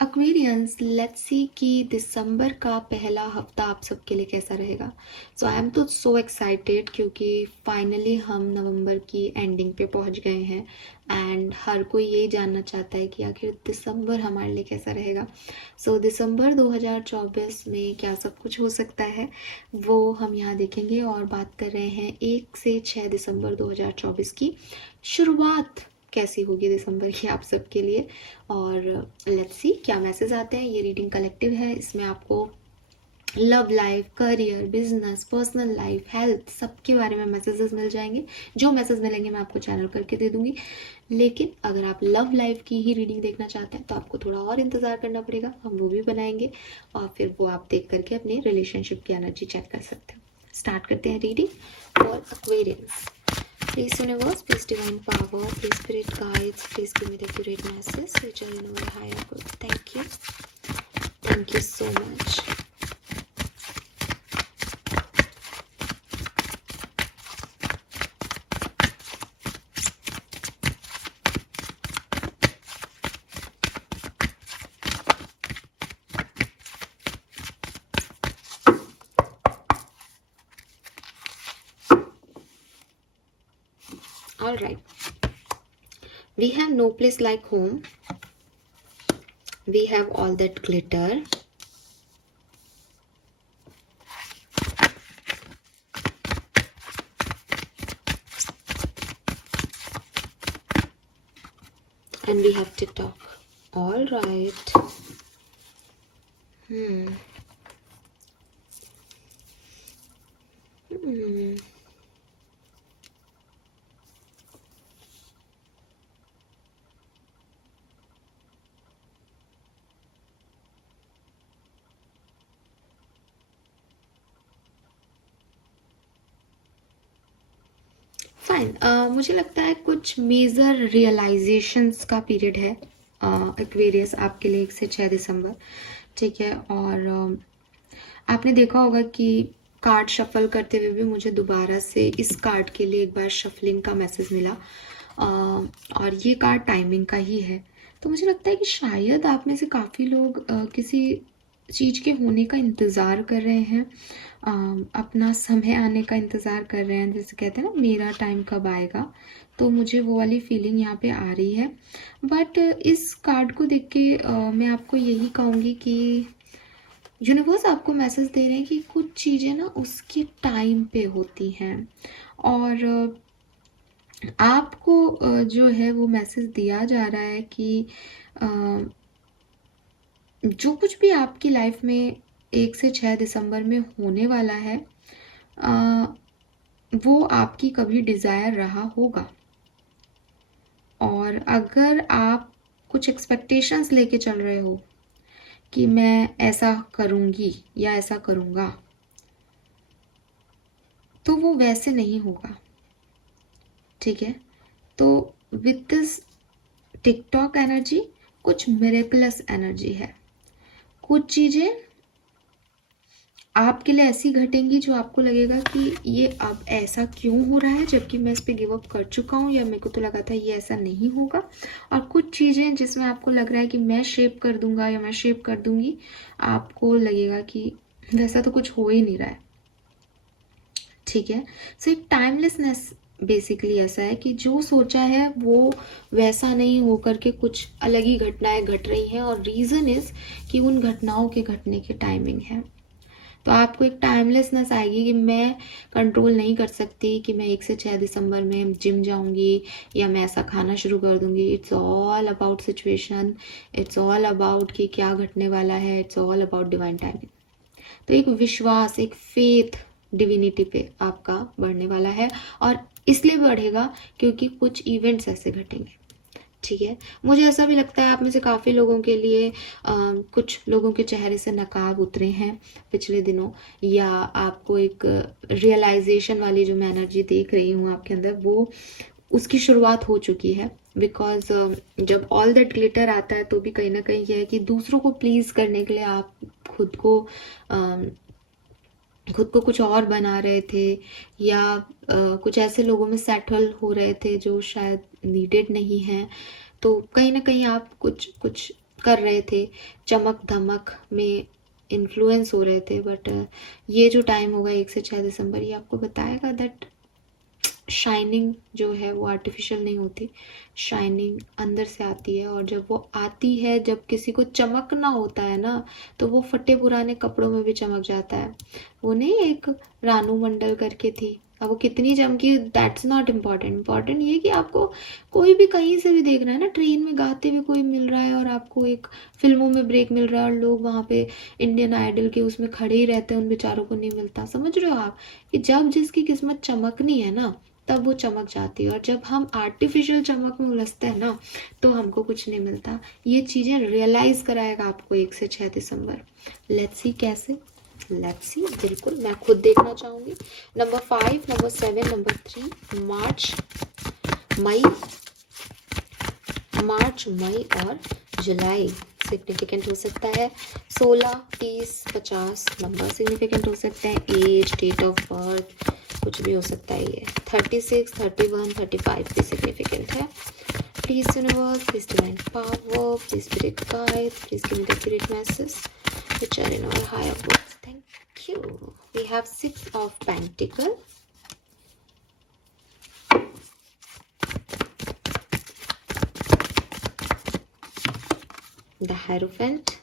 Aquarians, let's see कि दिसंबर का पहला हफ्ता आप सबके लिए कैसा रहेगा। सो आई एम तो सो एक्साइटेड क्योंकि फाइनली हम नवंबर की एंडिंग पे पहुंच गए हैं एंड हर कोई यही जानना चाहता है कि आखिर दिसंबर हमारे लिए कैसा रहेगा। सो दिसंबर 2024 में क्या सब कुछ हो सकता है वो हम यहाँ देखेंगे और बात कर रहे हैं 1 से 6 दिसंबर 2024 की शुरुआत कैसी होगी दिसंबर की आप सबके लिए। और लेट्स सी क्या मैसेज आते हैं। ये रीडिंग कलेक्टिव है, इसमें आपको love life, career, business, personal life, health सबके बारे में मैसेजेस मिल जाएंगे। जो मैसेज मिलेंगे मैं आपको चैनल करके दे दूंगी। लेकिन अगर आप लव लाइफ की ही रीडिंग देखना चाहते हैं तो आपको थोड़ा और इंतज़ार करना पड़ेगा, हम वो भी बनाएंगे और फिर वो आप देख करके अपने रिलेशनशिप की एनर्जी चेक कर सकते हैं। स्टार्ट करते हैं reading for Aquarians. Please universe, please divine power, please spirit guides, please give me the accurate message which I know my higher good. Thank you. Thank you so much. All right. We have no place like home. We have all that glitter. And we have TikTok. All right. Hmm. Fine. मुझे लगता है कुछ major realisations का period है Aquarius आपके लिए 1 से 6 दिसंबर। ठीक है। और आपने देखा होगा कि कार्ड शफल करते हुए भी मुझे दोबारा से इस कार्ड के लिए एक बार शफलिंग का मैसेज मिला और ये कार्ड टाइमिंग का ही है। तो मुझे लगता है कि शायद आप में से काफ़ी लोग किसी चीज़ के होने का इंतज़ार कर रहे हैं, अपना समय आने का इंतज़ार कर रहे हैं। जैसे कहते हैं ना, मेरा टाइम कब आएगा। तो मुझे वो वाली फीलिंग यहाँ पे आ रही है। बट इस कार्ड को देख के मैं आपको यही कहूँगी कि यूनिवर्स आपको मैसेज दे रहे हैं कि कुछ चीज़ें ना उसके टाइम पे होती हैं और आपको जो है वो मैसेज दिया जा रहा है कि जो कुछ भी आपकी लाइफ में 1 से 6 दिसंबर में होने वाला है वो आपकी कभी डिज़ायर रहा होगा। और अगर आप कुछ एक्सपेक्टेशंस लेके चल रहे हो कि मैं ऐसा करूँगी या ऐसा करूँगा, तो वो वैसे नहीं होगा। ठीक है। तो विथ दिस टिकटॉक एनर्जी कुछ मिरेकुलस एनर्जी है। कुछ चीज़ें आपके लिए ऐसी घटेंगी जो आपको लगेगा कि ये अब ऐसा क्यों हो रहा है, जबकि मैं इस पर गिव अप कर चुका हूँ या मेरे को तो लगा था ये ऐसा नहीं होगा। और कुछ चीज़ें जिसमें आपको लग रहा है कि मैं शेप कर दूंगा या मैं शेप कर दूंगी, आपको लगेगा कि वैसा तो कुछ हो ही नहीं रहा है। ठीक है। सो एक टाइमलेसनेस बेसिकली ऐसा है कि जो सोचा है वो वैसा नहीं होकर के कुछ अलग ही घटनाएं घट रही हैं और रीज़न इज़ कि उन घटनाओं के घटने की टाइमिंग है। तो आपको एक टाइमलेसनेस आएगी कि मैं कंट्रोल नहीं कर सकती कि मैं 1 से 6 दिसंबर में जिम जाऊंगी या मैं ऐसा खाना शुरू कर दूंगी। It's all about situation, it's all about कि क्या घटने वाला है, it's all about divine timing. तो एक विश्वास, एक फेथ डिविनिटी पे आपका बढ़ने वाला है और इसलिए बढ़ेगा क्योंकि कुछ इवेंट्स ऐसे घटेंगे। ठीक है। मुझे ऐसा भी लगता है आप में से काफ़ी लोगों के लिए कुछ लोगों के चेहरे से नकाब उतरे हैं पिछले दिनों, या आपको एक रियलाइजेशन वाली जो मैं एनर्जी देख रही हूँ आपके अंदर, वो उसकी शुरुआत हो चुकी है। बिकॉज जब ऑल दैट ग्लिटर आता है तो भी कहीं ना कहीं यह है कि दूसरों को प्लीज़ करने के लिए आप खुद को कुछ और बना रहे थे या कुछ ऐसे लोगों में सेटल हो रहे थे जो शायद नीडेड नहीं हैं। तो कहीं ना कहीं आप कुछ कर रहे थे, चमक धमक में इन्फ्लुएंस हो रहे थे, बट ये जो टाइम होगा 1 से 6 दिसंबर, ये आपको बताएगा दैट शाइनिंग जो है वो आर्टिफिशियल नहीं होती, शाइनिंग अंदर से आती है। और जब वो आती है, जब किसी को चमकना होता है ना, तो वो फटे पुराने कपड़ों में भी चमक जाता है। वो नहीं, एक रानू मंडल करके थी, अब वो कितनी चमकी, दैट्स नॉट इम्पॉर्टेंट। इम्पॉर्टेंट ये कि आपको कोई भी कहीं से भी देख रहा है ना, ट्रेन में गाते हुए कोई मिल रहा है और आपको एक फिल्मों में ब्रेक मिल रहा है, और लोग वहाँ पे इंडियन आइडल के उसमें खड़े ही रहते हैं, उन बेचारों को नहीं मिलता। समझ रहे हो आप कि जब जिसकी किस्मत चमकनी है ना, तब वो चमक जाती है। और जब हम आर्टिफिशियल चमक में उलझते हैं ना, तो हमको कुछ नहीं मिलता। ये चीज़ें रियलाइज कराएगा आपको 1 से 6 दिसंबर। लेट्स सी कैसे, लेट्स सी, बिल्कुल मैं खुद देखना चाहूँगी। नंबर 5, नंबर 7, नंबर 3, मार्च, मई और जुलाई सिग्निफिकेंट हो सकता है। 16, 30, 50 नंबर सिग्निफिकेंट हो सकते हैं। एज, डेट ऑफ बर्थ, कुछ भी हो सकता है ये। 36, 31, 35 भी सिग्निफिकेंट है। Please universe, please divine power, please spirit guide, please give me the accurate message which are in our higher books. Thank you. We have 6 of Pentacle. The Hierophant.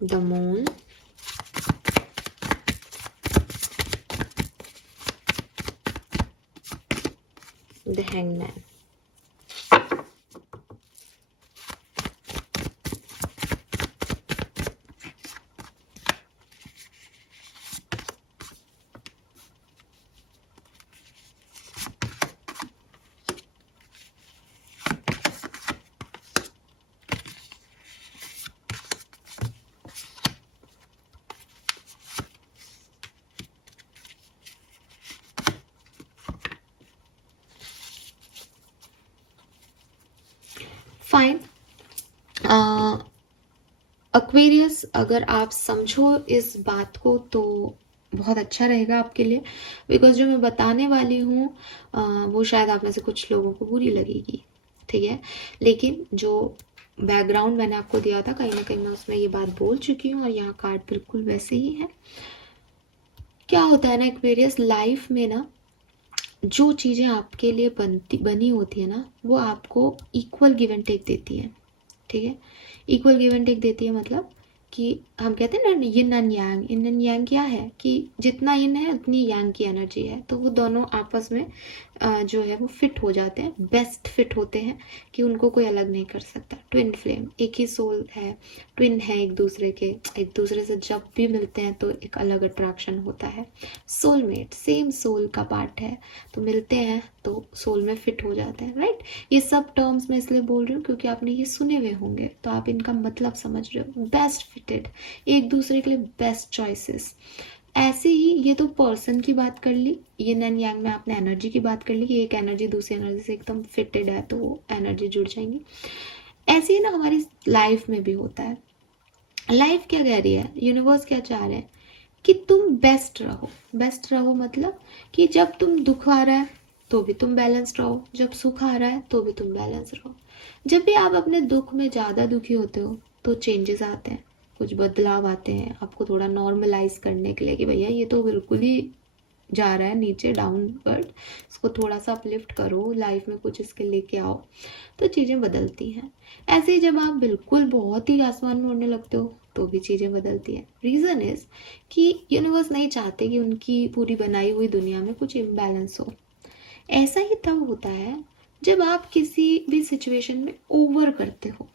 The Moon. The Hangman. Fine. Aquarius, अगर आप समझो इस बात को तो बहुत अच्छा रहेगा आपके लिए, बिकॉज जो मैं बताने वाली हूँ वो शायद आप में से कुछ लोगों को बुरी लगेगी, ठीक है। लेकिन जो बैकग्राउंड मैंने आपको दिया था, कहीं ना कहीं मैं उसमें ये बात बोल चुकी हूँ, और यहाँ कार्ड बिल्कुल वैसे ही है। क्या होता है ना एक्वेरियस, लाइफ में ना जो चीज़ें आपके लिए बनी होती है ना, वो आपको इक्वल गिव एंड टेक देती है, ठीक है। इक्वल गिव एंड टेक देती है मतलब कि हम कहते हैं ना yin and yang. Yin and yang क्या है कि जितना यिन है उतनी यांग की एनर्जी है, तो वो दोनों आपस में जो है वो फिट हो जाते हैं, बेस्ट फिट होते हैं कि उनको कोई अलग नहीं कर सकता। ट्विन फ्लेम, एक ही सोल है, ट्विन है एक दूसरे के, एक दूसरे से जब भी मिलते हैं तो एक अलग अट्रैक्शन होता है। सोलमेट, सेम सोल का पार्ट है, तो मिलते हैं तो सोल में फिट हो जाते हैं, राइट। ये सब टर्म्स मैं इसलिए बोल रही हूँ क्योंकि आपने ये सुने हुए होंगे, तो आप इनका मतलब समझ रहे हो। बेस्ट फिटेड, एक दूसरे के लिए बेस्ट चॉइसेस। ऐसे ही ये तो पर्सन की बात कर ली, यिन एंड यांग में आपने एनर्जी की बात कर ली कि एक एनर्जी दूसरी एनर्जी से एकदम फिटेड है तो वो एनर्जी जुड़ जाएंगी। ऐसे ही ना हमारी लाइफ में भी होता है। लाइफ क्या कह रही है, यूनिवर्स क्या चाह रहे हैं कि तुम बेस्ट रहो। बेस्ट रहो मतलब कि जब तुम दुख आ रहा है तो भी तुम बैलेंस रहो, जब सुख आ रहा है तो भी तुम बैलेंस रहो। जब भी आप अपने दुख में ज़्यादा दुखी होते हो तो चेंजेस आते हैं, कुछ बदलाव आते हैं आपको थोड़ा नॉर्मलाइज करने के लिए कि भैया ये तो बिल्कुल ही जा रहा है नीचे, डाउनवर्ड, इसको थोड़ा सा अपलिफ्ट करो, लाइफ में कुछ इसके लेके आओ, तो चीज़ें बदलती हैं। ऐसे ही जब आप बिल्कुल बहुत ही आसमान में उड़ने लगते हो तो भी चीज़ें बदलती हैं। रीज़न इज़ कि यूनिवर्स नहीं चाहते कि उनकी पूरी बनाई हुई दुनिया में कुछ इम्बैलेंस हो। ऐसा ही तब होता है जब आप किसी भी सिचुएशन में ओवर करते हो,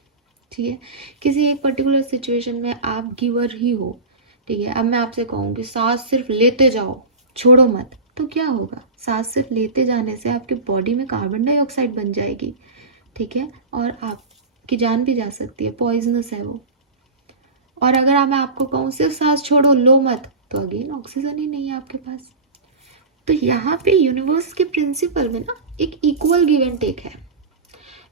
ठीक है। किसी एक पर्टिकुलर सिचुएशन में आप गिवर ही हो, ठीक है। अब मैं आपसे कहूँ कि सांस सिर्फ लेते जाओ, छोड़ो मत, तो क्या होगा? सांस सिर्फ लेते जाने से आपके बॉडी में कार्बन डाइऑक्साइड बन जाएगी, ठीक है, और आपकी जान भी जा सकती है, पॉइजनस है वो। और अगर मैं आपको कहूँ सिर्फ सांस छोड़ो, लो मत, तो अगेन ऑक्सीजन ही नहीं है आपके पास। तो यहाँ पे यूनिवर्स के प्रिंसिपल में ना एक इक्वल गिव एंड टेक है।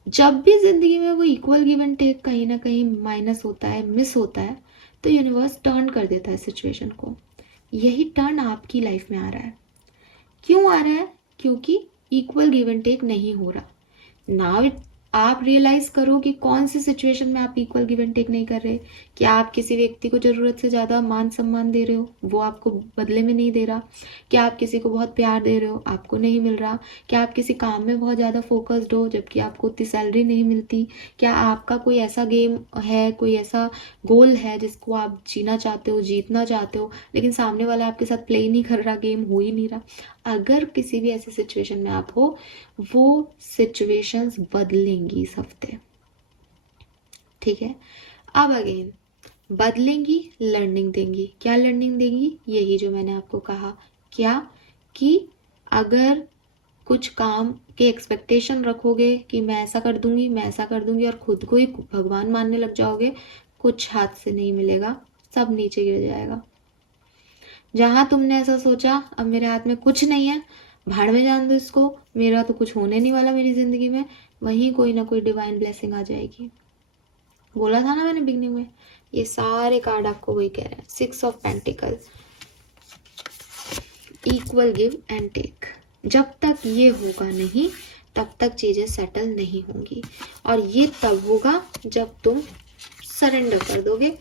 जब भी जिंदगी में वो इक्वल गिव एंड टेक कहीं ना कहीं माइनस होता है, मिस होता है, तो यूनिवर्स टर्न कर देता है सिचुएशन को। यही टर्न आपकी लाइफ में आ रहा है। क्यों आ रहा है? क्योंकि इक्वल गिव एंड टेक नहीं हो रहा। नाउ आप रियलाइज करो कि कौन सी सिचुएशन में आप इक्वल गिव एंड टेक नहीं कर रहे। क्या आप किसी व्यक्ति को जरूरत से ज्यादा मान सम्मान दे रहे हो, वो आपको बदले में नहीं दे रहा? क्या आप किसी को बहुत प्यार दे रहे हो, आपको नहीं मिल रहा? क्या आप किसी काम में बहुत ज्यादा फोकस्ड हो जबकि आपको उतनी सैलरी नहीं मिलती? क्या आपका कोई ऐसा गेम है, कोई ऐसा गोल है जिसको आप जीना चाहते हो, जीतना चाहते हो, लेकिन सामने वाला आपके साथ प्ले नहीं कर रहा, गेम हो ही नहीं रहा? अगर किसी भी ऐसी सिचुएशन में आप हो, वो सिचुएशंस बदलेंगी इस हफ्ते, ठीक है? अब अगेन बदलेंगी, लर्निंग देंगी। क्या लर्निंग देंगी? यही जो मैंने आपको कहा। क्या? कि अगर कुछ काम के एक्सपेक्टेशन रखोगे कि मैं ऐसा कर दूंगी, मैं ऐसा कर दूंगी, और खुद को ही भगवान मानने लग जाओगे, कुछ हाथ से नहीं मिलेगा, सब नीचे गिर जाएगा। जहां तुमने ऐसा सोचा अब मेरे हाथ में कुछ नहीं है, भाड़ में जान दो इसको, मेरा तो कुछ होने नहीं वाला मेरी जिंदगी में, वहीं कोई ना कोई डिवाइन ब्लेसिंग आ जाएगी। बोला था ना मैंने बिगनिंग में, ये सारे कार्ड आपको वही कह रहे हैं। 6 of pentacle, equal give and take. जब तक ये होगा नहीं तब तक चीजें सेटल नहीं होंगी, और ये तब होगा जब तुम सरेंडर कर दोगे,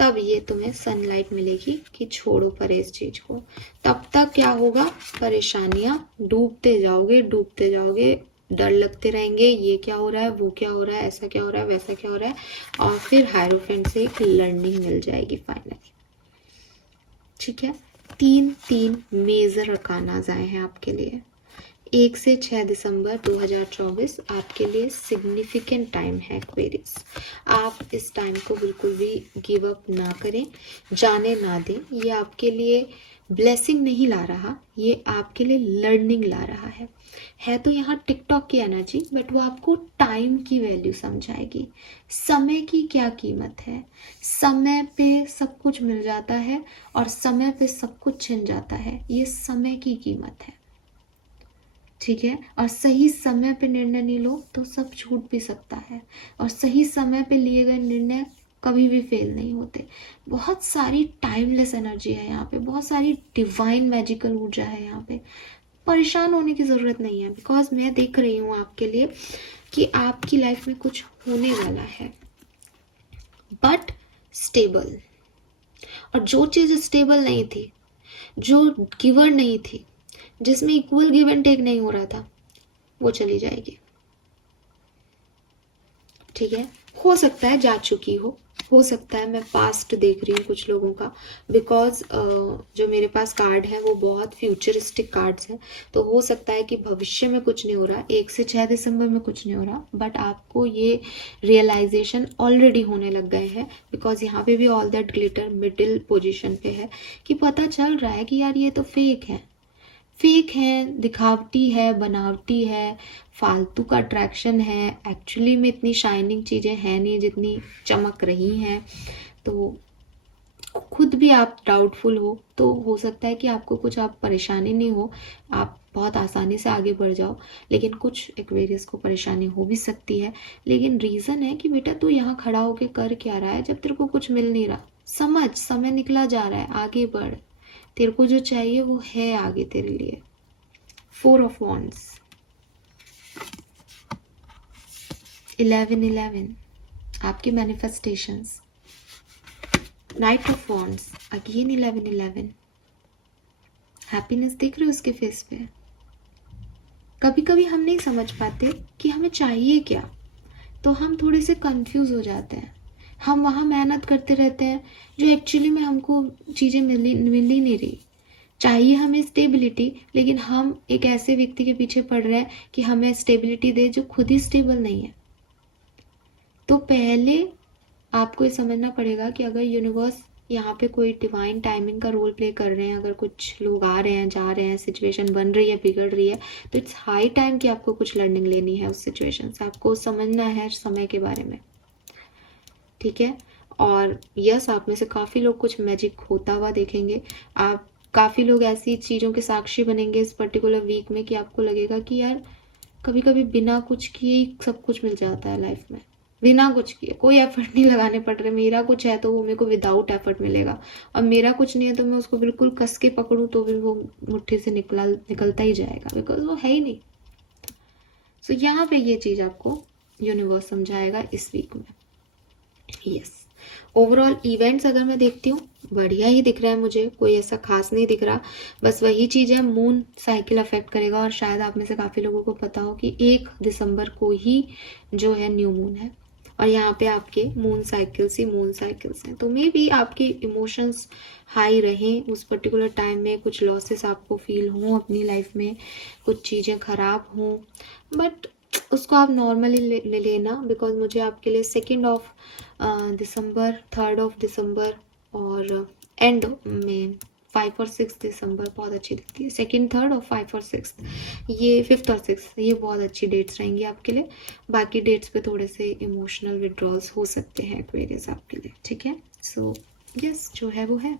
तब ये तुम्हें सनलाइट मिलेगी कि छोड़ो परे इस चीज को। तब तक क्या होगा? परेशानियां, डूबते जाओगे डूबते जाओगे, डर लगते रहेंगे, ये क्या हो रहा है, वो क्या हो रहा है, ऐसा क्या हो रहा है, वैसा क्या हो रहा है, और फिर हायरोफेंट से एक लर्निंग मिल जाएगी फाइनली, ठीक है? 3 मेजर अरकानाज आए हैं आपके लिए। 1 से 6 दिसंबर 2024 आपके लिए सिग्निफिकेंट टाइम है एक्वेरियस। आप इस टाइम को बिल्कुल भी गिव अप ना करें, जाने ना दें। ये आपके लिए ब्लेसिंग नहीं ला रहा, ये आपके लिए लर्निंग ला रहा है तो यहाँ टिकटॉक की एनर्जी, बट वो आपको टाइम की वैल्यू समझाएगी। समय की क्या कीमत है, समय पे सब कुछ मिल जाता है और समय पे सब कुछ छिन जाता है, ये समय की कीमत है, ठीक है? और सही समय पे निर्णय नहीं लो तो सब छूट भी सकता है, और सही समय पे लिए गए निर्णय कभी भी फेल नहीं होते। बहुत सारी टाइमलेस एनर्जी है यहाँ पे, बहुत सारी डिवाइन मैजिकल ऊर्जा है यहाँ पे। परेशान होने की ज़रूरत नहीं है, बिकॉज मैं देख रही हूँ आपके लिए कि आपकी लाइफ में कुछ होने वाला है, बट स्टेबल। और जो चीज़ स्टेबल नहीं थी, जो गिवर नहीं थी, जिसमें इक्वल गिव एंड टेक नहीं हो रहा था, वो चली जाएगी, ठीक है? हो सकता है जा चुकी हो सकता है मैं पास्ट देख रही हूँ कुछ लोगों का, बिकॉज जो मेरे पास कार्ड है वो बहुत फ्यूचरिस्टिक कार्ड्स हैं, तो हो सकता है कि भविष्य में कुछ नहीं हो रहा, 1 से 6 दिसंबर में कुछ नहीं हो रहा, बट आपको ये रियलाइजेशन ऑलरेडी होने लग गए हैं, बिकॉज यहाँ पे भी all that glitter middle position पे है, कि पता चल रहा है कि यार ये तो फेक है, फेक है, दिखावटी है, बनावटी है, फालतू का अट्रैक्शन है, एक्चुअली में इतनी शाइनिंग चीज़ें हैं नहीं जितनी चमक रही हैं। तो खुद भी आप डाउटफुल हो तो हो सकता है कि आपको कुछ आप परेशानी नहीं हो, आप बहुत आसानी से आगे बढ़ जाओ, लेकिन कुछ एक्वेरियस को परेशानी हो भी सकती है। लेकिन रीज़न है कि बेटा तू यहाँ खड़ा होके कर क्या रहा है जब तेरे को कुछ मिल नहीं रहा? समझ, समय निकला जा रहा है, आगे बढ़, तेरे को जो चाहिए वो है आगे तेरे लिए। 4 ऑफ वॉन्ड्स, 11 आपके manifestations, night of wands, again 11 happiness देख रहे हो उसके फेस पे। कभी कभी हम नहीं समझ पाते कि हमें चाहिए क्या, तो हम थोड़े से कंफ्यूज हो जाते हैं, हम वहाँ मेहनत करते रहते हैं जो एक्चुअली में हमको चीज़ें मिल ही नहीं रही। चाहिए हमें स्टेबिलिटी, लेकिन हम एक ऐसे व्यक्ति के पीछे पड़ रहे हैं कि हमें स्टेबिलिटी दे जो खुद ही स्टेबल नहीं है। तो पहले आपको ये समझना पड़ेगा कि अगर यूनिवर्स यहाँ पे कोई डिवाइन टाइमिंग का रोल प्ले कर रहे हैं, अगर कुछ लोग आ रहे हैं जा रहे हैं, सिचुएशन बन रही है बिगड़ रही है, तो इट्स हाई टाइम कि आपको कुछ लर्निंग लेनी है उस सिचुएशन से, आपको समझना है समय के बारे में, ठीक है? और यस, आप में से काफ़ी लोग कुछ मैजिक होता हुआ देखेंगे, आप काफ़ी लोग ऐसी चीज़ों के साक्षी बनेंगे इस पर्टिकुलर वीक में कि आपको लगेगा कि यार कभी कभी बिना कुछ किए ही सब कुछ मिल जाता है लाइफ में, बिना कुछ किए, कोई एफर्ट नहीं लगाने पड़ रहे। मेरा कुछ है तो वो मेरे को विदाउट एफर्ट मिलेगा, और मेरा कुछ नहीं है तो मैं उसको बिल्कुल कस के पकड़ूं तो भी वो मुट्ठी से निकलता ही जाएगा, बिकॉज वो है ही नहीं। सो यहाँ पे ये चीज़ आपको यूनिवर्स समझाएगा इस वीक में। यस, ओवरऑल इवेंट्स अगर मैं देखती हूँ बढ़िया ही दिख रहा है मुझे, कोई ऐसा खास नहीं दिख रहा। बस वही चीज़ है, मून साइकिल अफेक्ट करेगा, और शायद आप में से काफ़ी लोगों को पता हो कि 1 दिसंबर को ही जो है न्यू मून है, और यहाँ पे आपके मून साइकिल्स हैं। तो मे बी आपके इमोशंस हाई रहें उस पर्टिकुलर टाइम में, कुछ लॉसेस आपको फील हों अपनी लाइफ में, कुछ चीज़ें खराब हों, बट उसको आप नॉर्मली ले लेना, बिकॉज मुझे आपके लिए 2 ऑफ दिसंबर, 3 ऑफ दिसंबर और एंड में 5 और 6 दिसंबर बहुत अच्छी दिखती है। 2nd, 3rd और 5 और 6, ये 5th और 6 ये बहुत अच्छी डेट्स रहेंगी आपके लिए। बाकी डेट्स पे थोड़े से इमोशनल विड्रॉल्स हो सकते हैं एक्वेरियस आपके लिए, ठीक है। सो यस, जो है वो है।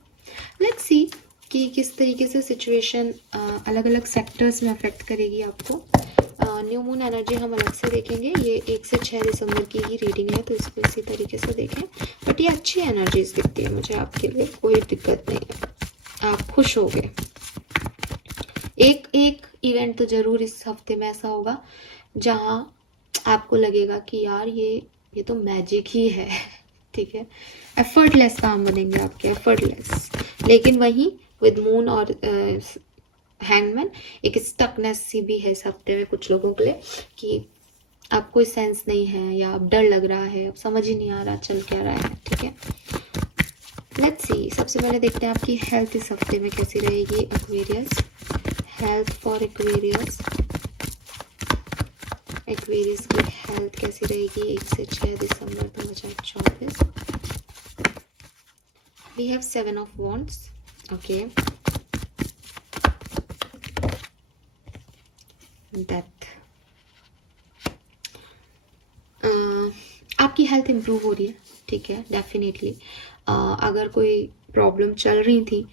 लेट्स सी कि किस तरीके से सिचुएशन अलग अलग सेक्टर्स में अफेक्ट करेगी आपको। न्यू मून एनर्जी हम अलग से देखेंगे, ये 1 से 6 दिसंबर की ही रीडिंग है, तो इसको इसी तरीके से देखें। बट ये अच्छी एनर्जीज दिखती है मुझे आपके लिए, कोई दिक्कत नहीं है, आप खुश हो गए। एक इवेंट तो जरूर इस हफ्ते में ऐसा होगा जहाँ आपको लगेगा कि यार ये तो मैजिक ही है, ठीक है। एफर्टलेस काम बनेंगे आपके, एफर्टलेस, लेकिन वहीं विद मून और हैंगमैन एक स्टकनेस सी भी है इस हफ्ते में कुछ लोगों के लिए, कि आपको कोई सेंस नहीं है, या अब डर लग रहा है, अब समझ ही नहीं आ रहा चल क्या रहा है, ठीक है। लेट्स सी, सबसे पहले देखते हैं आपकी हेल्थ इस हफ्ते में कैसी रहेगी एक्वेरियस। हेल्थ फॉर एक्वेरियस की हेल्थ कैसी रहेगी 1 से 6 दिसंबर 2024। We have 7 of wands, okay, death. आपकी हेल्थ इम्प्रूव हो रही है, ठीक है, डेफिनेटली। अगर कोई प्रॉब्लम चल रही थी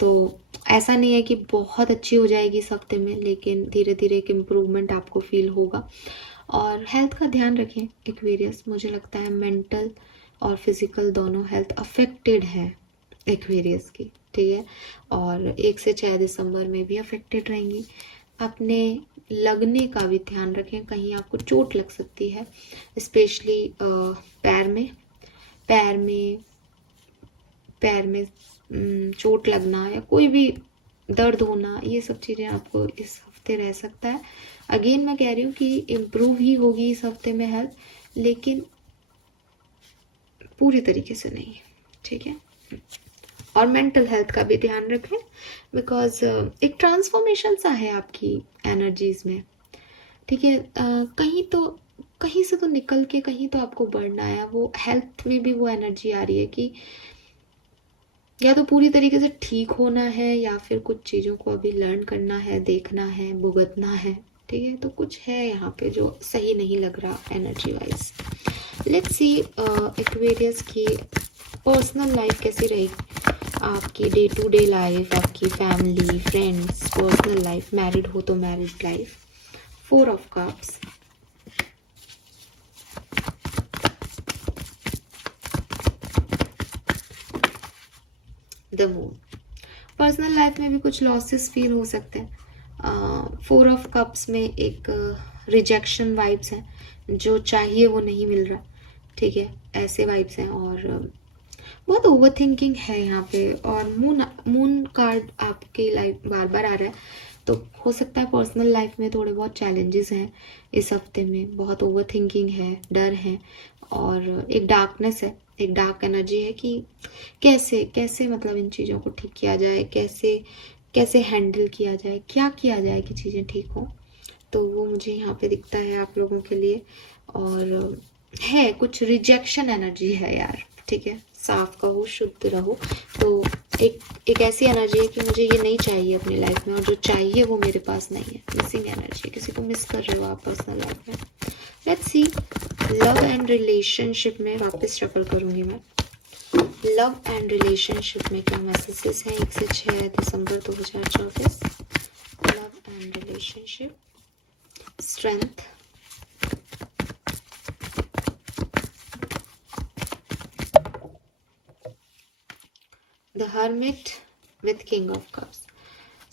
तो ऐसा नहीं है कि बहुत अच्छी हो जाएगी इस हफ्ते में, लेकिन धीरे धीरे एक इम्प्रूवमेंट आपको फील होगा। और हेल्थ का ध्यान रखें एक्वेरियस, मुझे लगता है मेंटल और फिजिकल दोनों हेल्थ अफेक्टेड है एक्वेरियस की, ठीक है। और 1 से 6 दिसंबर में भी अफेक्टेड रहेंगी। अपने लगने का भी ध्यान रखें, कहीं आपको चोट लग सकती है, स्पेशली पैर में चोट लगना या कोई भी दर्द होना, ये सब चीज़ें आपको इस हफ्ते रह सकता है। अगेन मैं कह रही हूँ कि इम्प्रूव ही होगी इस हफ्ते में हेल्थ, लेकिन पूरी तरीके से नहीं, ठीक है। और मेंटल हेल्थ का भी ध्यान रखें, बिकॉज एक ट्रांसफॉर्मेशन सा है आपकी एनर्जीज में, ठीक है। कहीं से तो निकल के कहीं तो आपको बढ़ना है, वो हेल्थ में भी वो एनर्जी आ रही है कि या तो पूरी तरीके से ठीक होना है, या फिर कुछ चीज़ों को अभी लर्न करना है, देखना है, भुगतना है, ठीक है। तो कुछ है यहाँ पे जो सही नहीं लग रहा energy wise. Let's see Aquarius की पर्सनल लाइफ कैसी रहेगी, आपकी डे टू डे लाइफ, आपकी family, friends, personal life, married हो तो married life. 4 of cups, the moon. Personal life में भी कुछ लॉसेस फील हो सकते हैं। 4 ऑफ कप्स में एक रिजेक्शन वाइब्स हैं, जो चाहिए वो नहीं मिल रहा, ठीक है, ऐसे वाइब्स हैं। और बहुत ओवर थिंकिंग है यहाँ पे, और मून कार्ड आपकी लाइफ बार बार आ रहा है, तो हो सकता है पर्सनल लाइफ में थोड़े बहुत चैलेंजेस हैं इस हफ्ते में, बहुत ओवर थिंकिंग है, डर है, और एक डार्कनेस है, एक डार्क एनर्जी है कि कैसे मतलब इन चीज़ों को ठीक किया जाए, कैसे हैंडल किया जाए, क्या किया जाए कि चीज़ें ठीक हों। तो वो मुझे यहाँ पे दिखता है आप लोगों के लिए। और है कुछ रिजेक्शन एनर्जी है यार, ठीक है, साफ कहो, शुद्ध रहो। तो एक ऐसी एनर्जी है कि मुझे ये नहीं चाहिए अपनी लाइफ में, और जो चाहिए वो मेरे पास नहीं है, मिसिंग एनर्जी, किसी को मिस कर रहे हो आप पर्सनल लाइफ में। Let's see, love and relationship में वापस शफल करूंगी मैं। लव एंड रिलेशनशिप में क्या मैसेजेस हैं 1 से 6 दिसंबर 2024। Love and relationship, strength, the hermit with king of cups.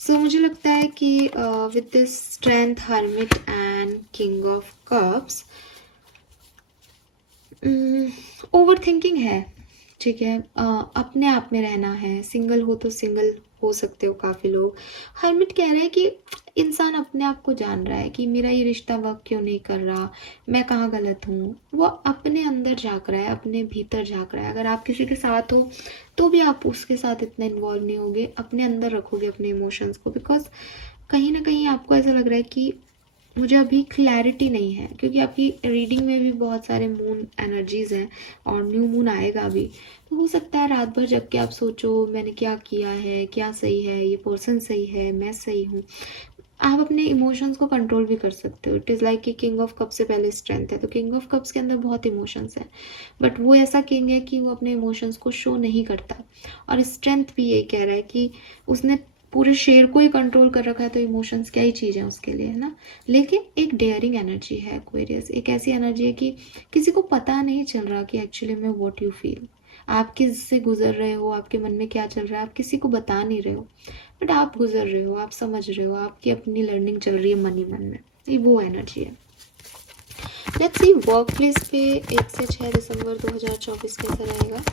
So मुझे लगता है कि with this strength, hermit and king of cups, overthinking है, ठीक है। अपने आप में रहना है, सिंगल हो तो सिंगल हो सकते हो काफ़ी लोग। हर्मिट कह रहे हैं कि इंसान अपने आप को जान रहा है कि मेरा ये रिश्ता वर्क क्यों नहीं कर रहा, मैं कहाँ गलत हूँ। वो अपने अंदर झांक रहा है, अपने भीतर झांक रहा है। अगर आप किसी के साथ हो तो भी आप उसके साथ इतना इन्वॉल्व नहीं होगे, अपने अंदर रखोगे अपने इमोशंस को, बिकॉज कहीं ना कहीं आपको ऐसा लग रहा है कि मुझे अभी क्लैरिटी नहीं है, क्योंकि आपकी रीडिंग में भी बहुत सारे मून एनर्जीज हैं और न्यू मून आएगा अभी। तो हो सकता है रात भर जग के आप सोचो मैंने क्या किया है, क्या सही है, ये पर्सन सही है, मैं सही हूँ। आप अपने इमोशंस को कंट्रोल भी कर सकते हो। इट इज़ लाइक कि किंग ऑफ कप से पहले स्ट्रेंथ है, तो किंग ऑफ कप्स के अंदर बहुत इमोशंस है, बट वो ऐसा किंग है कि वो अपने इमोशंस को शो नहीं करता। और स्ट्रेंथ भी यही कह रहा है कि उसने पूरे शेर को ही कंट्रोल कर रखा है, तो इमोशंस क्या ही चीज़ है उसके लिए, है ना। लेकिन एक डेयरिंग एनर्जी है एक्वेरियस, एक ऐसी एनर्जी है कि किसी को पता नहीं चल रहा कि एक्चुअली में व्हाट यू फील, आप किससे गुजर रहे हो, आपके मन में क्या चल रहा है, आप किसी को बता नहीं रहे हो, बट आप गुजर रहे हो, आप समझ रहे हो, आपकी अपनी लर्निंग चल रही है मन ही मन में। ये वो एनर्जी है। लेट्स सी वर्क प्लेस पे 1 से 6 दिसंबर 2024 कैसा रहेगा।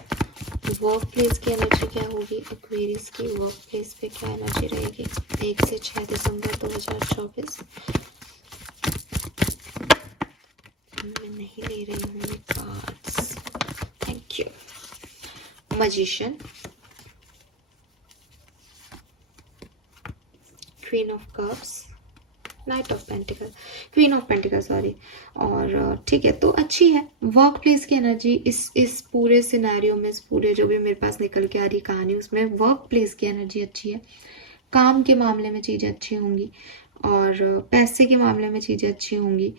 वर्क प्लेस की एनर्जी क्या होगी, एक्वेरियस की वर्क प्लेस पे क्या एनर्जी रहेगी 1 से 6 दिसंबर 2024। मैं नहीं ले रही हूँ ये cards, thank you. Magician, queen of cups, night of pentacle, queen of pentacle sorry. और ठीक है, तो अच्छी है वर्क प्लेस की एनर्जी। इस पूरे सिनेरियो में, इस पूरे जो भी मेरे पास निकल के आ रही कहानी, उसमें वर्क प्लेस की एनर्जी अच्छी है। काम के मामले में चीज़ें अच्छी होंगी और पैसे के मामले में चीज़ें अच्छी होंगी,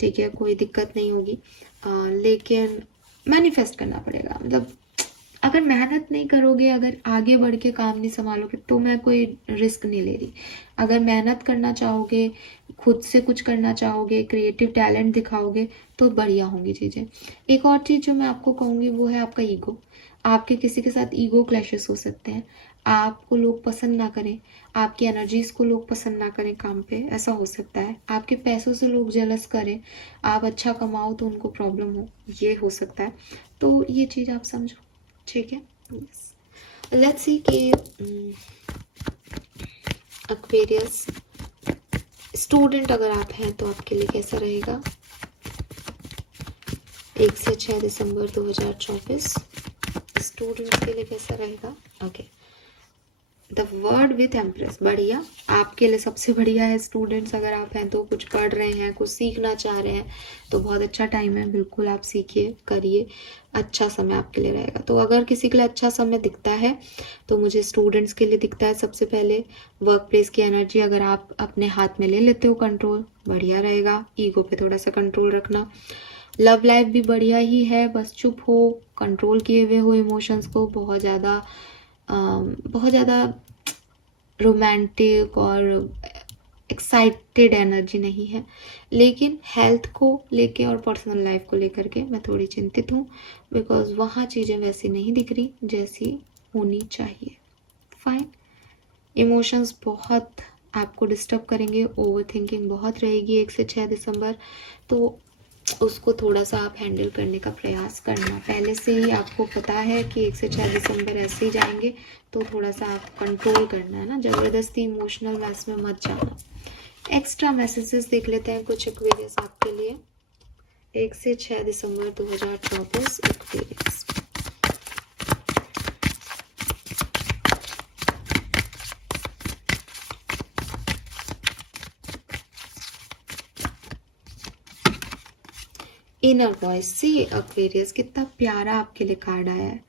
ठीक है, कोई दिक्कत नहीं होगी। लेकिन मैनिफेस्ट करना पड़ेगा, मतलब अगर मेहनत नहीं करोगे, अगर आगे बढ़ के काम नहीं संभालोगे, तो मैं कोई रिस्क नहीं ले रही। अगर मेहनत करना चाहोगे, खुद से कुछ करना चाहोगे, क्रिएटिव टैलेंट दिखाओगे, तो बढ़िया होंगी चीज़ें। एक और चीज़ जो मैं आपको कहूँगी वो है आपका ईगो। आपके किसी के साथ ईगो क्लैशेस हो सकते हैं, आपको लोग पसंद ना करें, आपकी एनर्जीज को लोग पसंद ना करें काम पे, ऐसा हो सकता है। आपके पैसों से लोग जेलस करें, आप अच्छा कमाओ तो उनको प्रॉब्लम हो, ये हो सकता है। तो ये चीज़ आप समझो, ठीक है। लेट्स सी कि एक्वेरियस स्टूडेंट अगर आप हैं तो आपके लिए कैसा रहेगा 1 से 6 दिसंबर 2024। स्टूडेंट्स के लिए कैसा रहेगा। Okay, the word with empress, बढ़िया, आपके लिए सबसे बढ़िया है। स्टूडेंट्स अगर आप हैं तो कुछ पढ़ रहे हैं, कुछ सीखना चाह रहे हैं, तो बहुत अच्छा टाइम है, बिल्कुल आप सीखिए, करिए, अच्छा समय आपके लिए रहेगा। तो अगर किसी के लिए अच्छा समय दिखता है तो मुझे स्टूडेंट्स के लिए दिखता है सबसे पहले वर्क प्लेस की एनर्जी अगर आप अपने हाथ में ले लेते हो कंट्रोल, बढ़िया रहेगा। ईगो पे थोड़ा सा कंट्रोल रखना। लव लाइफ भी बढ़िया ही है, बस चुप हो, कंट्रोल किए हुए हो इमोशंस को, बहुत ज़्यादा रोमांटिक और एक्साइटेड एनर्जी नहीं है। लेकिन हेल्थ को लेके और पर्सनल लाइफ को लेकर के मैं थोड़ी चिंतित हूँ, बिकॉज वहाँ चीज़ें वैसी नहीं दिख रही जैसी होनी चाहिए। फाइन, इमोशंस बहुत आपको डिस्टर्ब करेंगे, ओवर थिंकिंग बहुत रहेगी 1 से 6 दिसंबर, तो उसको थोड़ा सा आप हैंडल करने का प्रयास करना। पहले से ही आपको पता है कि 1 से 6 दिसंबर ऐसे ही जाएंगे, तो थोड़ा सा आप कंट्रोल करना है ना, ज़बरदस्ती इमोशनल मैस में मत जाना। एक्स्ट्रा मैसेजेस देख लेते हैं कुछ एक्वेरियस आपके लिए 1 से 6 दिसंबर 2024 एक्वेरियस। इनर वॉइस, सी एक्वेरियस कितना प्यारा आपके लिए कार्ड आया है।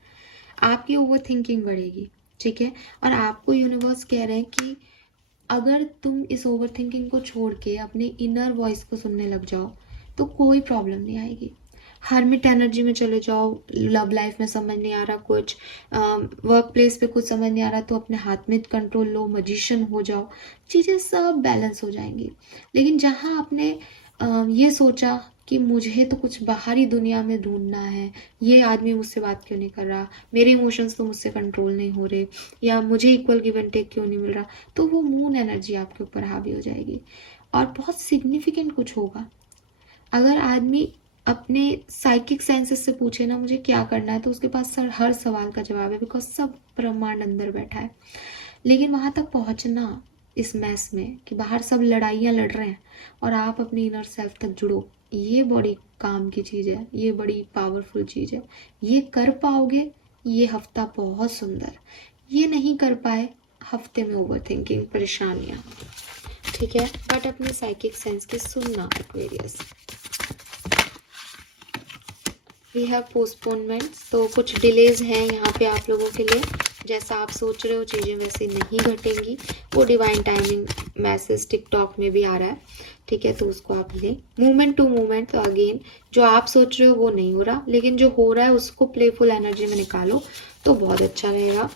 आपकी ओवर थिंकिंग बढ़ेगी, ठीक है, और आपको यूनिवर्स कह रहे हैं कि अगर तुम इस ओवर थिंकिंग को छोड़ के अपने इनर वॉइस को सुनने लग जाओ तो कोई प्रॉब्लम नहीं आएगी। हर्मिट एनर्जी में चले जाओ, लव लाइफ में समझ नहीं आ रहा कुछ, वर्क प्लेस पे कुछ समझ नहीं आ रहा, तो अपने हाथ में कंट्रोल लो, मैजिशियन हो जाओ, चीज़ें सब बैलेंस हो जाएंगी। लेकिन जहाँ आपने ये सोचा कि मुझे तो कुछ बाहरी दुनिया में ढूंढना है, ये आदमी मुझसे बात क्यों नहीं कर रहा, मेरे इमोशंस तो मुझसे कंट्रोल नहीं हो रहे, या मुझे इक्वल गिव एंड टेक क्यों नहीं मिल रहा, तो वो मून एनर्जी आपके ऊपर हावी हो जाएगी और बहुत सिग्निफिकेंट कुछ होगा। अगर आदमी अपने साइकिक सेंसेस से पूछे ना मुझे क्या करना है, तो उसके पास हर सवाल का जवाब है, बिकॉज सब ब्रह्मांड अंदर बैठा है। लेकिन वहाँ तक पहुँचना इस मैस में कि बाहर सब लड़ाइयाँ लड़ रहे हैं और आप अपने इनर सेल्फ तक जुड़ो, ये बड़ी काम की चीज़ है, ये बड़ी पावरफुल चीज़ है। ये कर पाओगे, ये हफ्ता बहुत सुंदर। ये नहीं कर पाए, हफ्ते में ओवर थिंकिंग, परेशानियाँ, ठीक है। बट अपने साइकिक सेंस की सुनना एक्वेरियस। वी हैव पोस्टपोनमेंट, तो कुछ डिलेज हैं यहाँ पे आप लोगों के लिए। जैसा आप सोच रहे हो चीज़ें वैसे नहीं घटेंगी। वो डिवाइन टाइमिंग मैसेज टिकटॉक में भी आ रहा है, ठीक है, तो उसको आप लें। मूवमेंट टू मूवमेंट, तो अगेन जो आप सोच रहे हो वो नहीं हो रहा, लेकिन जो हो रहा है उसको प्लेफुल एनर्जी में निकालो तो बहुत अच्छा रहेगा।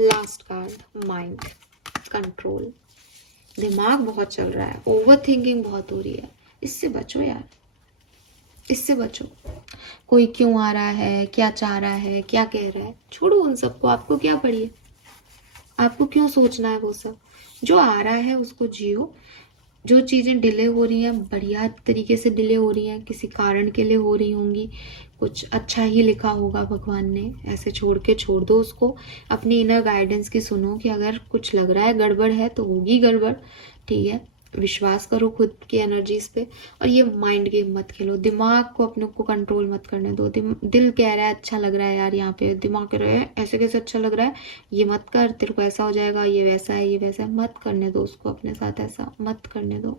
Last card, mind control. दिमाग बहुत चल रहा है, ओवर थिंकिंग बहुत हो रही है, इससे बचो यार, इससे बचो। कोई क्यों आ रहा है, क्या चाह रहा है, क्या कह रहा है, छोड़ो उन सबको, आपको क्या पड़ी है, आपको क्यों सोचना है वो सब। जो आ रहा है उसको जियो। जो चीज़ें डिले हो रही हैं बढ़िया तरीके से डिले हो रही हैं, किसी कारण के लिए हो रही होंगी, कुछ अच्छा ही लिखा होगा भगवान ने, ऐसे छोड़ के छोड़ दो उसको। अपनी इनर गाइडेंस की सुनो कि अगर कुछ लग रहा है गड़बड़ है तो होगी गड़बड़, ठीक है। विश्वास करो खुद की एनर्जीज पे। और ये माइंड गेम मत खेलो, दिमाग को अपने को कंट्रोल मत करने दो। दिल कह रहा है अच्छा लग रहा है यार यहाँ पे, दिमाग कह रहा है ऐसे कैसे अच्छा लग रहा है, ये मत कर, तेरे को ऐसा हो जाएगा, ये वैसा है, ये वैसा है, मत करने दो उसको अपने साथ, ऐसा मत करने दो।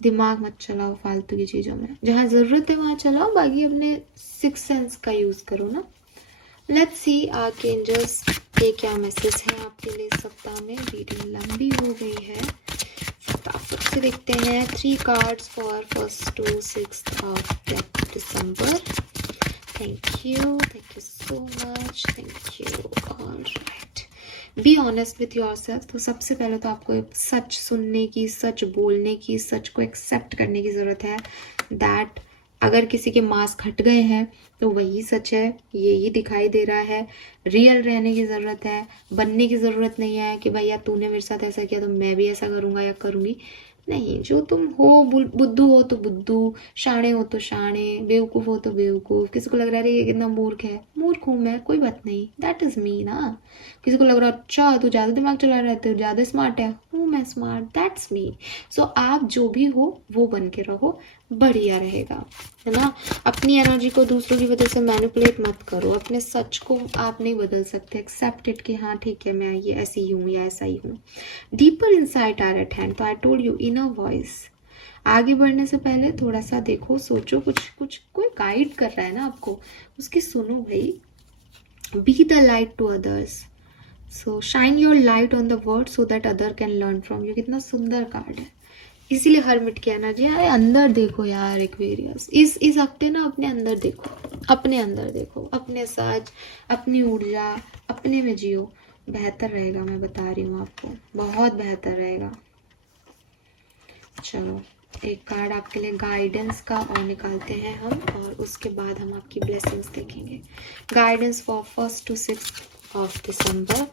दिमाग मत चलाओ फालतू की चीज़ों में, जहाँ ज़रूरत है वहाँ चलाओ, बाकी अपने सिक्स सेंस का यूज़ करो ना। लेट्स सी आर्कएंजल्स के क्या मैसेज है आपके लिए सप्ताह में। रीडिंग लंबी हो गई है, फटाफट से देखते हैं। 3 cards for 1st to 6th of December. Thank you so much, thank you. All right, be honest with your self. तो सबसे पहले तो आपको सच सुनने की, सच बोलने की, सच को एक्सेप्ट करने की ज़रूरत है। दैट अगर किसी के मास्क हट गए हैं तो वही सच है, यही दिखाई दे रहा है। रियल रहने की ज़रूरत है, बनने की ज़रूरत नहीं है कि भैया तूने मेरे साथ ऐसा किया तो मैं भी ऐसा करूँगा या करूँगी। नहीं, जो तुम हो, बुद्धू हो तो बुद्धू, शाणे हो तो शाणे, बेवकूफ़ हो तो बेवकूफ़। किसी को लग रहा है ये कितना मूर्ख है, मूर्ख हूँ मैं, कोई बात नहीं, दैट इज़ मी ना। किसी को लग रहा है अच्छा तू ज़्यादा दिमाग चला रहा है, तू ज़्यादा स्मार्ट है, हूँ मैं स्मार्ट, दैट्स मी। सो आप जो भी हो वो बन के रहो, बढ़िया रहेगा, है ना। अपनी एनर्जी को दूसरों की वजह से मैनिपुलेट मत करो। अपने सच को आप नहीं बदल सकते। एक्सेप्ट इट कि हाँ ठीक है मैं ये ऐसी ही हूँ या ऐसा ही हूँ। Deeper insight are at hand, तो I told you, inner voice. आगे बढ़ने से पहले थोड़ा सा देखो, सोचो, कुछ कोई गाइड कर रहा है ना आपको, उसकी सुनो भाई। Be the light to others, so shine your light on the world so that other can learn from you. कितना सुंदर कार्ड है। इसीलिए हर्मिट की एनर्जी है। अंदर देखो यार एक्वेरियस, इस हफ्ते ना अपने अंदर देखो, अपने अंदर देखो, अपने साज, अपनी ऊर्जा, अपने में जियो, बेहतर रहेगा। मैं बता रही हूँ आपको, बहुत बेहतर रहेगा। चलो एक कार्ड आपके लिए गाइडेंस का और निकालते हैं हम, और उसके बाद हम आपकी ब्लेसिंग्स देखेंगे। Guidance for 1st to 6th of December,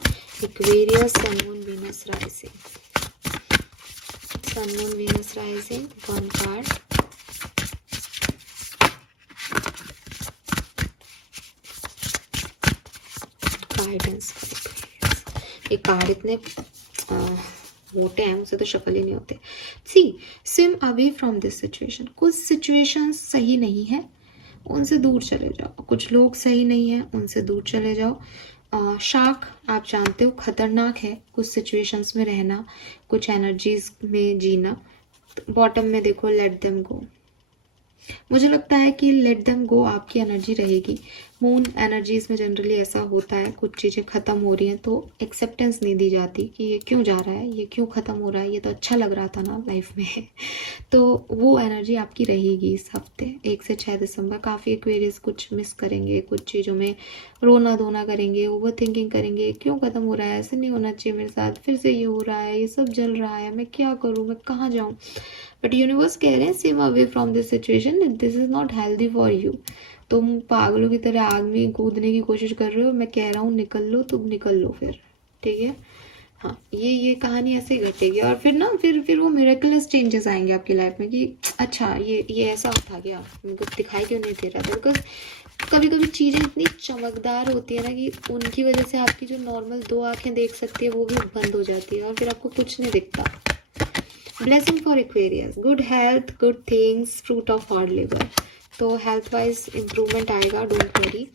Aquarius, Sun, Moon, Venus rising. Sun, Moon, Venus rising, one card. Guidance for Aquarius। ये कार्ड इतने मोटे हैं, मुझसे तो शक्ल ही नहीं होते। See swim away from this situation. कुछ सिचुएशंस सही नहीं है, उनसे दूर चले जाओ। कुछ लोग सही नहीं है, उनसे दूर चले जाओ। शार्क आप जानते हो खतरनाक है, कुछ सिचुएशंस में रहना, कुछ एनर्जीज में जीना। बॉटम में देखो, लेट देम गो। मुझे लगता है कि लेट देम गो आपकी एनर्जी रहेगी। मून एनर्जीज में जनरली ऐसा होता है, कुछ चीज़ें ख़त्म हो रही हैं तो एक्सेप्टेंस नहीं दी जाती कि ये क्यों जा रहा है, ये क्यों ख़त्म हो रहा है, ये तो अच्छा लग रहा था ना लाइफ में। तो वो एनर्जी आपकी रहेगी इस हफ्ते 1 से 6 दिसंबर। काफ़ी एक्वेरियस कुछ मिस करेंगे, कुछ चीज़ों में रोना धोना करेंगे, ओवर थिंकिंग करेंगे, क्यों ख़त्म हो रहा है, ऐसे नहीं होना चाहिए मेरे साथ, फिर से ये हो रहा है, ये सब जल रहा है, मैं क्या करूँ, मैं कहाँ जाऊँ। बट यूनिवर्स कह रहे हैं SIM away from this situation, this is not healthy for you. तुम पागलों की तरह आग में कूदने की कोशिश कर रहे हो, मैं कह रहा हूँ निकल लो, तुम निकल लो फिर, ठीक है। हाँ, ये कहानी ऐसे ही घटेगी और फिर ना फिर वो मिरेकलस चेंजेस आएंगे आपकी लाइफ में कि अच्छा ये ऐसा था क्या, मेरे को दिखाई क्यों नहीं दे रहा था। बिकॉज कभी कभी चीज़ें इतनी चमकदार होती है ना कि उनकी वजह से आपकी जो नॉर्मल 2 आंखें देख सकती है वो भी बंद हो जाती है और फिर आपको कुछ नहीं दिखता। Blessing for Aquarius, good health, good things, fruit of hard labour. तो हेल्थ वाइज इम्प्रूवमेंट आएगा, डोंट वरी।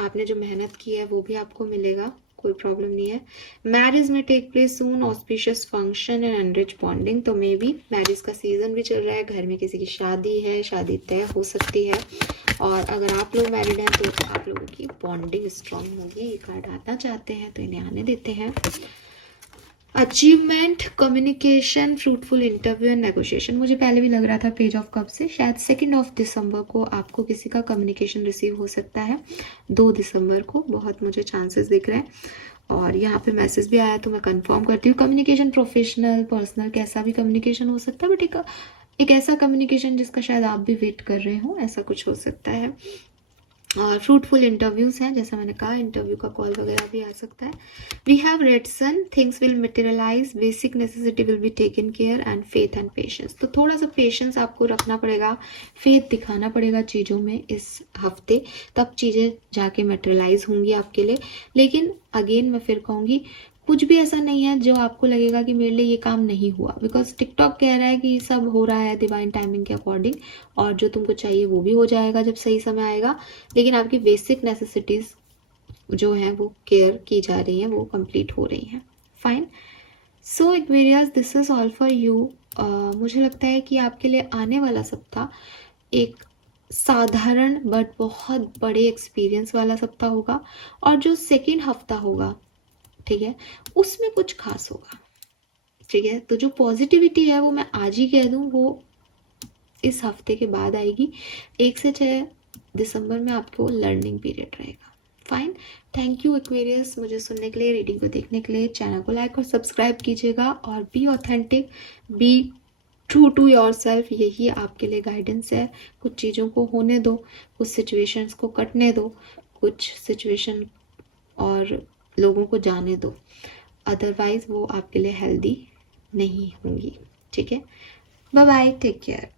आपने जो मेहनत की है वो भी आपको मिलेगा, कोई प्रॉब्लम नहीं है। मैरिज में take place soon, auspicious function and enrich bonding. तो मे बी मैरिज का सीजन भी चल रहा है, घर में किसी की शादी है, शादी तय हो सकती है। और अगर आप लोग मैरिड हैं तो आप लोगों की बॉन्डिंग स्ट्रांग होगी। ये कार्ड आना चाहते हैं तो इन्हें आने देते हैं। Achievement, communication, fruitful interview and negotiation. मुझे पहले भी लग रहा था पेज ऑफ कप से, शायद 2 दिसंबर को आपको किसी का कम्युनिकेशन रिसीव हो सकता है। 2 दिसंबर को बहुत मुझे चांसेस दिख रहे हैं और यहाँ पे मैसेज भी आया तो मैं कंफर्म करती हूँ। कम्युनिकेशन प्रोफेशनल, पर्सनल, कैसा भी कम्युनिकेशन हो सकता है, बट एक ऐसा कम्युनिकेशन जिसका शायद आप भी वेट कर रहे हो, ऐसा कुछ हो सकता है। और फ्रूटफुल इंटरव्यूज हैं, जैसा मैंने कहा इंटरव्यू का कॉल वगैरह भी आ सकता है। We have red sun, things will materialise, basic necessity will be taken care and faith and patience. तो थोड़ा सा पेशेंस आपको रखना पड़ेगा, फेथ दिखाना पड़ेगा चीज़ों में इस हफ्ते, तब चीज़ें जाके मटेरियलाइज होंगी आपके लिए। लेकिन अगेन मैं फिर कहूँगी, कुछ भी ऐसा नहीं है जो आपको लगेगा कि मेरे लिए ये काम नहीं हुआ, बिकॉज टिकटॉक कह रहा है कि सब हो रहा है डिवाइन टाइमिंग के अकॉर्डिंग और जो तुमको चाहिए वो भी हो जाएगा जब सही समय आएगा। लेकिन आपकी बेसिक नेसेसिटीज़ जो हैं वो केयर की जा रही हैं, वो कंप्लीट हो रही हैं। Fine. So Aquarius, this is all for you. मुझे लगता है कि आपके लिए आने वाला सप्ताह एक साधारण बट बहुत बड़े एक्सपीरियंस वाला सप्ताह होगा और जो सेकेंड हफ्ता होगा, ठीक है, उसमें कुछ खास होगा, ठीक है। तो जो पॉजिटिविटी है वो मैं आज ही कह दूं, वो इस हफ्ते के बाद आएगी। 1 से 6 दिसंबर में आपको लर्निंग पीरियड रहेगा। फाइन। थैंक यू एक्वेरियस मुझे सुनने के लिए, रीडिंग को देखने के लिए। चैनल को लाइक और सब्सक्राइब कीजिएगा और be authentic, be true to your self, यही आपके लिए गाइडेंस है। कुछ चीज़ों को होने दो, कुछ सिचुएशंस को कटने दो, कुछ सिचुएशन और लोगों को जाने दो, अदरवाइज वो आपके लिए हेल्दी नहीं होंगी, ठीक है। Bye bye, take care.